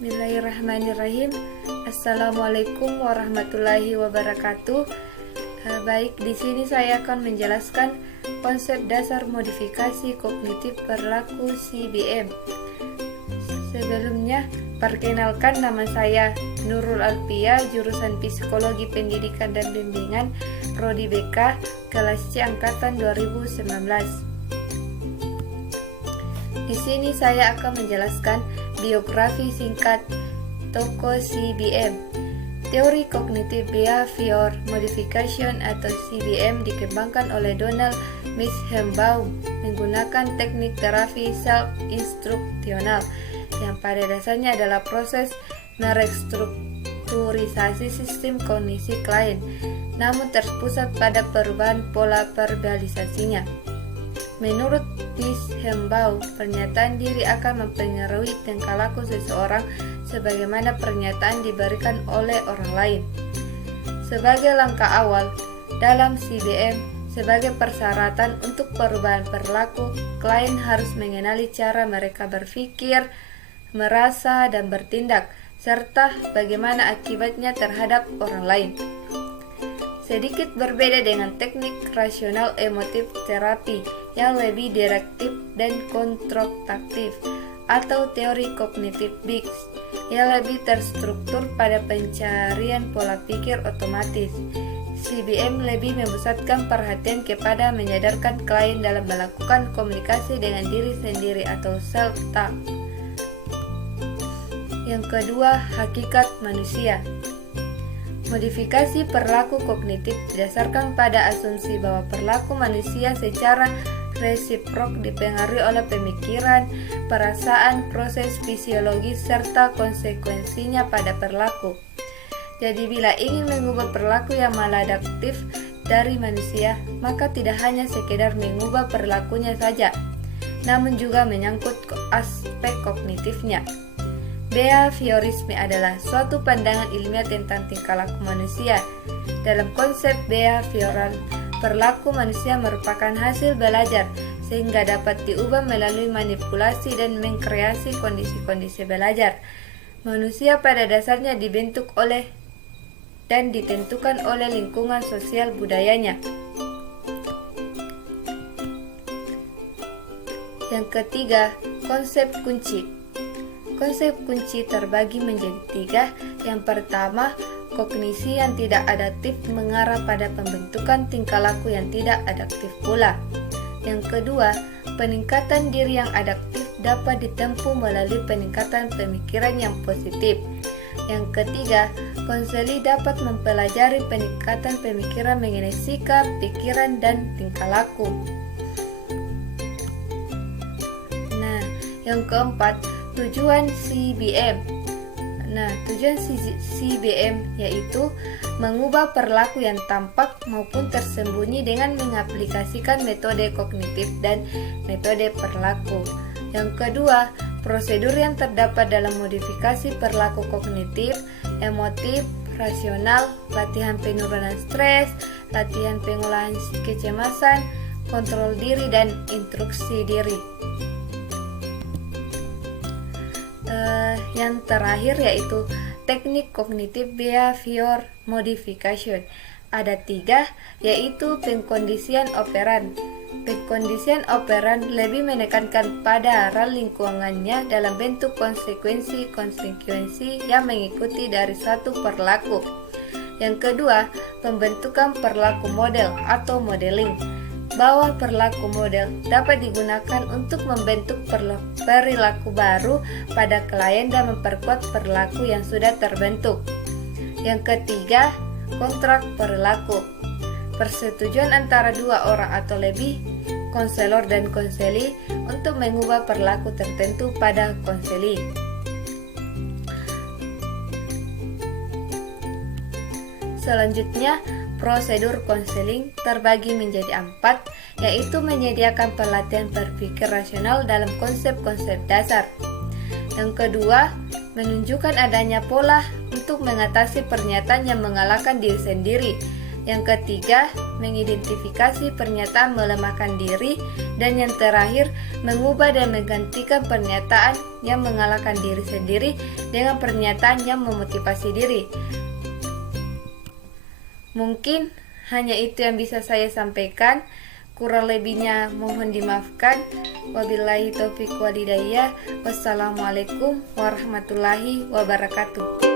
Bismillahirrahmanirrahim. Assalamualaikum warahmatullahi wabarakatuh. Baik, di sini saya akan menjelaskan konsep dasar modifikasi kognitif perilaku CBM. Sebelumnya, perkenalkan, nama saya Nurul Alfia, jurusan Psikologi Pendidikan dan Bimbingan, Prodi BK, kelas C angkatan 2019. Di sini saya akan menjelaskan biografi singkat tokoh CBM. Teori Cognitive Behavior Modification atau CBM dikembangkan oleh Donald Meschenbaum menggunakan teknik terapi self-instruksional yang pada dasarnya adalah proses merestrukturisasi sistem kognisi klien, namun terpusat pada perubahan pola verbalisasinya. Menurut Meschenbaum, pernyataan diri akan mempengaruhi tingkah laku seseorang sebagaimana pernyataan diberikan oleh orang lain. Sebagai langkah awal dalam CBM, sebagai persyaratan untuk perubahan perilaku, klien harus mengenali cara mereka berpikir, merasa, dan bertindak, serta bagaimana akibatnya terhadap orang lain. Sedikit berbeda dengan teknik rasional emotif terapi yang lebih direktif dan kontroktatif, atau teori kognitif BIX yang lebih terstruktur pada pencarian pola pikir otomatis. CBM lebih memusatkan perhatian kepada menyadarkan klien dalam melakukan komunikasi dengan diri sendiri atau self-talk. Yang kedua, hakikat manusia. Modifikasi perilaku kognitif didasarkan pada asumsi bahwa perilaku manusia secara resiprok dipengaruhi oleh pemikiran, perasaan, proses fisiologis, serta konsekuensinya pada perilaku. Jadi bila ingin mengubah perilaku yang maladaptif dari manusia, maka tidak hanya sekedar mengubah perilakunya saja, namun juga menyangkut aspek kognitifnya. Behaviorisme adalah suatu pandangan ilmiah tentang tingkah laku manusia. Dalam konsep behavioral, perilaku manusia merupakan hasil belajar sehingga dapat diubah melalui manipulasi dan mengkreasi kondisi-kondisi belajar. Manusia pada dasarnya dibentuk oleh dan ditentukan oleh lingkungan sosial budayanya. Yang ketiga, konsep kunci. Konsep kunci terbagi menjadi tiga. Yang pertama, kognisi yang tidak adaptif mengarah pada pembentukan tingkah laku yang tidak adaptif pula. Yang kedua, peningkatan diri yang adaptif dapat ditempuh melalui peningkatan pemikiran yang positif. Yang ketiga, konseli dapat mempelajari peningkatan pemikiran mengenai sikap, pikiran, dan tingkah laku. Nah, yang keempat, tujuan CBM. Tujuan CBM yaitu mengubah perilaku yang tampak maupun tersembunyi dengan mengaplikasikan metode kognitif dan metode perilaku. Yang kedua, prosedur yang terdapat dalam modifikasi perilaku kognitif, emotif, rasional, latihan penurunan stres, latihan pengolahan kecemasan, kontrol diri, dan instruksi diri. Yang terakhir yaitu teknik kognitif behavior modification. Ada tiga, yaitu pengkondisian operan. Pengkondisian operan lebih menekankan pada arah lingkungannya dalam bentuk konsekuensi yang mengikuti dari suatu perilaku. Yang kedua, pembentukan perilaku model atau modeling. Bahwa perilaku model dapat digunakan untuk membentuk perilaku baru pada klien dan memperkuat perilaku yang sudah terbentuk. Yang ketiga, kontrak perilaku. Persetujuan antara dua orang atau lebih, konselor dan konseli, untuk mengubah perilaku tertentu pada konseli. Selanjutnya, prosedur konseling terbagi menjadi 4, yaitu menyediakan pelatihan berpikir rasional dalam konsep-konsep dasar. Yang kedua, menunjukkan adanya pola untuk mengatasi pernyataan yang mengalahkan diri sendiri. Yang ketiga, mengidentifikasi pernyataan melemahkan diri. Dan yang terakhir, mengubah dan menggantikan pernyataan yang mengalahkan diri sendiri dengan pernyataan yang memotivasi diri. Mungkin hanya itu yang bisa saya sampaikan. Kurang lebihnya mohon dimaafkan. Wabillahi taufiq walhidayah. Wassalamualaikum warahmatullahi wabarakatuh.